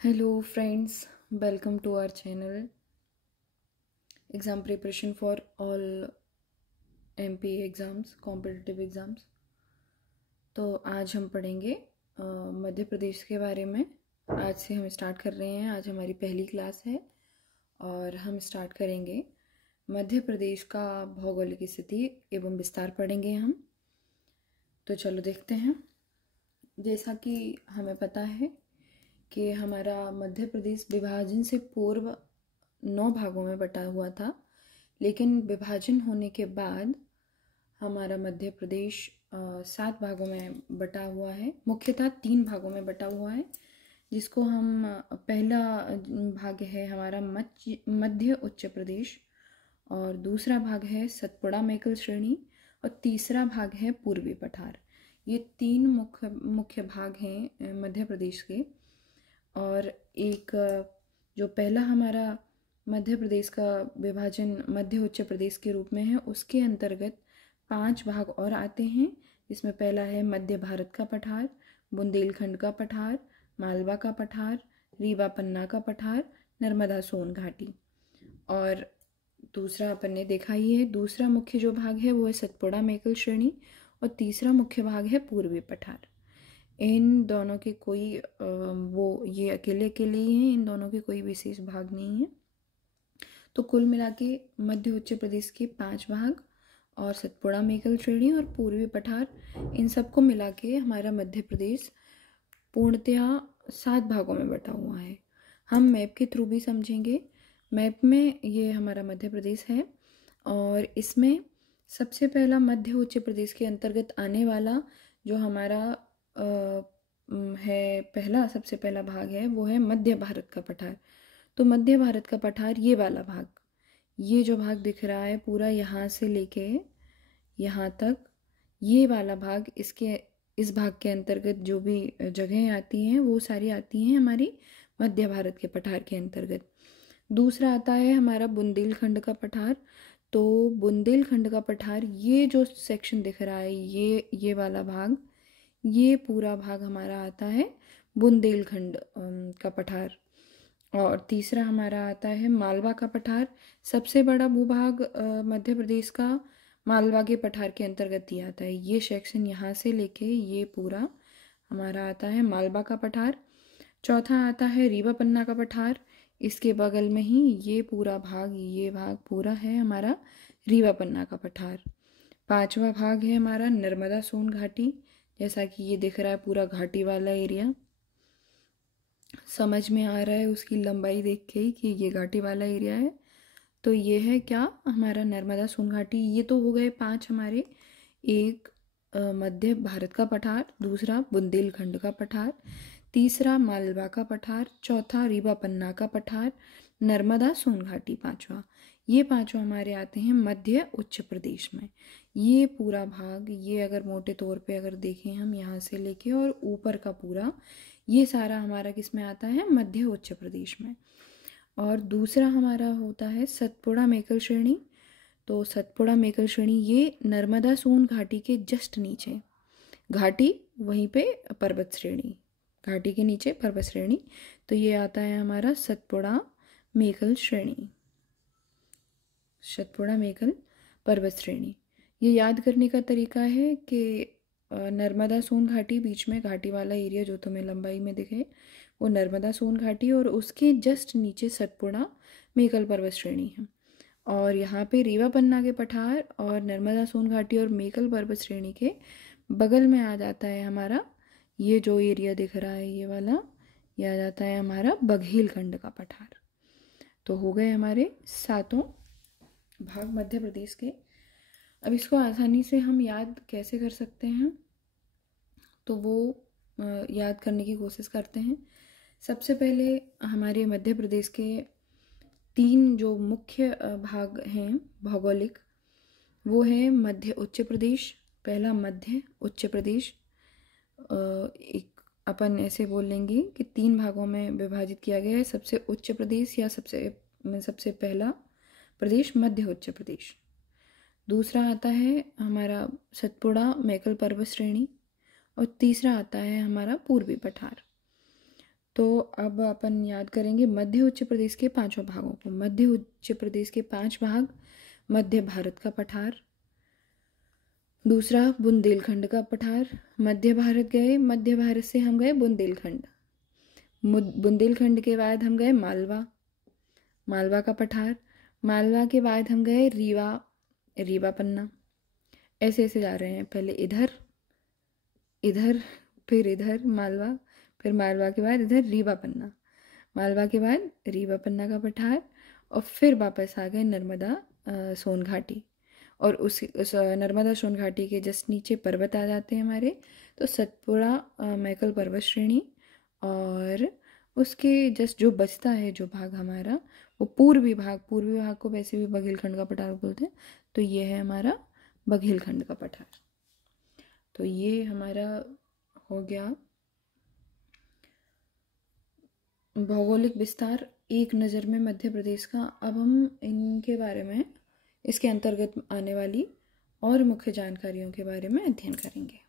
Hello friends, welcome to our channel. Exam preparation for all MP exams, competitive exams. तो आज हम पढ़ेंगे मध्य प्रदेश के बारे में। आज से हम स्टार्ट कर रहे हैं। आज हमारी पहली क्लास है और हम स्टार्ट करेंगे मध्य प्रदेश का भौगोलिक स्थिति एवं विस्तार पढ़ेंगे हम। तो चलो देखते हैं। जैसा कि हमें पता है कि हमारा मध्य प्रदेश विभाजन से पूर्व 9 भागों में बटा हुआ था, लेकिन विभाजन होने के बाद हमारा मध्य प्रदेश 7 भागों में बटा हुआ है। मुख्यतः 3 भागों में बटा हुआ है, जिसको हम पहला भाग है हमारा मध्य उच्च प्रदेश, और दूसरा भाग है सतपुड़ा मेकल श्रेणी, और तीसरा भाग है पूर्वी पठार। ये 3 मुख्य भाग हैं मध्य प्रदेश के। और एक जो पहला हमारा मध्य प्रदेश का विभाजन मध्य उच्च प्रदेश के रूप में है, उसके अंतर्गत 5 भाग और आते हैं। इसमें पहला है मध्य भारत का पठार, बुंदेलखंड का पठार, मालवा का पठार, रीवा पन्ना का पठार, नर्मदा सोन घाटी। और दूसरा अपन ने देखा ही है, दूसरा मुख्य जो भाग है वो है सतपुड़ा मेकल श्रेणी, और तीसरा मुख्य भाग है पूर्वी पठार। इन दोनों के कोई ये अकेले अकेले ही हैं, इन दोनों के कोई विशेष भाग नहीं है। तो कुल मिला के मध्य उच्च प्रदेश के 5 भाग और सतपुड़ा मेकल श्रेणी और पूर्वी पठार, इन सबको मिला के हमारा मध्य प्रदेश पूर्णतया 7 भागों में बटा हुआ है। हम मैप के थ्रू भी समझेंगे। मैप में ये हमारा मध्य प्रदेश है, और इसमें सबसे पहला मध्य उच्च प्रदेश के अंतर्गत आने वाला जो हमारा है सबसे पहला भाग है, वो है मध्य भारत का पठार। तो मध्य भारत का पठार, ये वाला भाग, ये जो भाग दिख रहा है पूरा यहाँ से लेके यहाँ तक, ये वाला भाग, इस भाग के अंतर्गत जो भी जगहें आती हैं वो सारी आती हैं हमारी मध्य भारत के पठार के अंतर्गत। दूसरा आता है हमारा बुंदेलखंड का पठार। तो बुंदेलखंड का पठार, ये जो सेक्शन दिख रहा है, ये वाला भाग, ये पूरा भाग हमारा आता है बुंदेलखंड का पठार। और तीसरा हमारा आता है मालवा का पठार। सबसे बड़ा भूभाग मध्य प्रदेश का मालवा के पठार के अंतर्गत ही आता है। ये सेक्शन यहाँ से लेके ये पूरा हमारा आता है मालवा का पठार। चौथा आता है रीवा पन्ना का पठार। इसके बगल में ही ये भाग पूरा है हमारा रीवा पन्ना का पठार। 5वां भाग है हमारा नर्मदा सोन घाटी। जैसा कि ये दिख रहा है पूरा घाटी वाला एरिया, समझ में आ रहा है उसकी लंबाई देख के ही कि ये घाटी वाला एरिया है। तो ये है क्या, हमारा नर्मदा सोन घाटी। ये तो हो गए 5 हमारे। एक मध्य भारत का पठार, दूसरा बुंदेलखंड का पठार, तीसरा मालवा का पठार, चौथा रीवा पन्ना का पठार, नर्मदा सोन घाटी 5वां। ये 5 हमारे आते हैं मध्य उच्च प्रदेश में। ये पूरा भाग, ये अगर मोटे तौर पे अगर देखें हम यहाँ से लेके और ऊपर का पूरा, ये सारा हमारा किस में आता है, मध्य उच्च प्रदेश में। और दूसरा हमारा होता है सतपुड़ा मेकल श्रेणी। तो सतपुड़ा मेकल श्रेणी ये नर्मदा सोन घाटी के जस्ट नीचे, घाटी वहीं पे पर्वत श्रेणी, घाटी के नीचे पर्वत श्रेणी। तो ये आता है हमारा सतपुड़ा मेकल श्रेणी, सतपुड़ा मेकल पर्वत श्रेणी। ये याद करने का तरीका है कि नर्मदा सोन घाटी, बीच में घाटी वाला एरिया जो तुम्हें लंबाई में दिखे वो नर्मदा सोन घाटी, और उसके जस्ट नीचे सतपुड़ा मेकल पर्वत श्रेणी है। और यहाँ पे रीवा पन्ना के पठार और नर्मदा सोन घाटी और मेकल पर्वत श्रेणी के बगल में आ जाता है हमारा ये जो एरिया दिख रहा है, ये वाला, ये आ जाता है हमारा बघेलखंड का पठार। तो हो गए हमारे 7 भाग मध्य प्रदेश के। अब इसको आसानी से हम याद कैसे कर सकते हैं, तो वो याद करने की कोशिश करते हैं। सबसे पहले हमारे मध्य प्रदेश के 3 जो मुख्य भाग हैं भौगोलिक, वो है मध्य उच्च प्रदेश। पहला मध्य उच्च प्रदेश, एक अपन ऐसे बोल लेंगे कि 3 भागों में विभाजित किया गया है। सबसे उच्च प्रदेश या सबसे पहला प्रदेश मध्य उच्च प्रदेश। दूसरा आता है हमारा सतपुड़ा मेकल पर्वत श्रेणी, और तीसरा आता है हमारा पूर्वी पठार। तो अब अपन याद करेंगे मध्य उच्च प्रदेश के पांचों भागों को। मध्य उच्च प्रदेश के 5 भाग, मध्य भारत का पठार, दूसरा बुंदेलखंड का पठार, मध्य भारत गए, मध्य भारत से हम गए बुंदेलखंड, बुंदेलखंड के बाद हम गए मालवा, मालवा का पठार, मालवा के बाद हम गए रीवा, रीवा पन्ना। ऐसे ऐसे जा रहे हैं, पहले इधर इधर फिर इधर मालवा, फिर मालवा के बाद इधर रीवा पन्ना, मालवा के बाद रीवा पन्ना का पठार, और फिर वापस आ गए नर्मदा सोन घाटी। और उस नर्मदा सोन घाटी के जस्ट नीचे पर्वत आ जाते हैं हमारे, तो सतपुड़ा मैकल पर्वत श्रेणी, और उसके जस्ट जो बचता है जो भाग हमारा वो पूर्वी भाग को वैसे भी बघेलखंड का पठार बोलते हैं, तो ये है हमारा बघेलखंड का पठार। तो ये हमारा हो गया भौगोलिक विस्तार एक नज़र में मध्य प्रदेश का। अब हम इनके बारे में, इसके अंतर्गत आने वाली और मुख्य जानकारियों के बारे में अध्ययन करेंगे।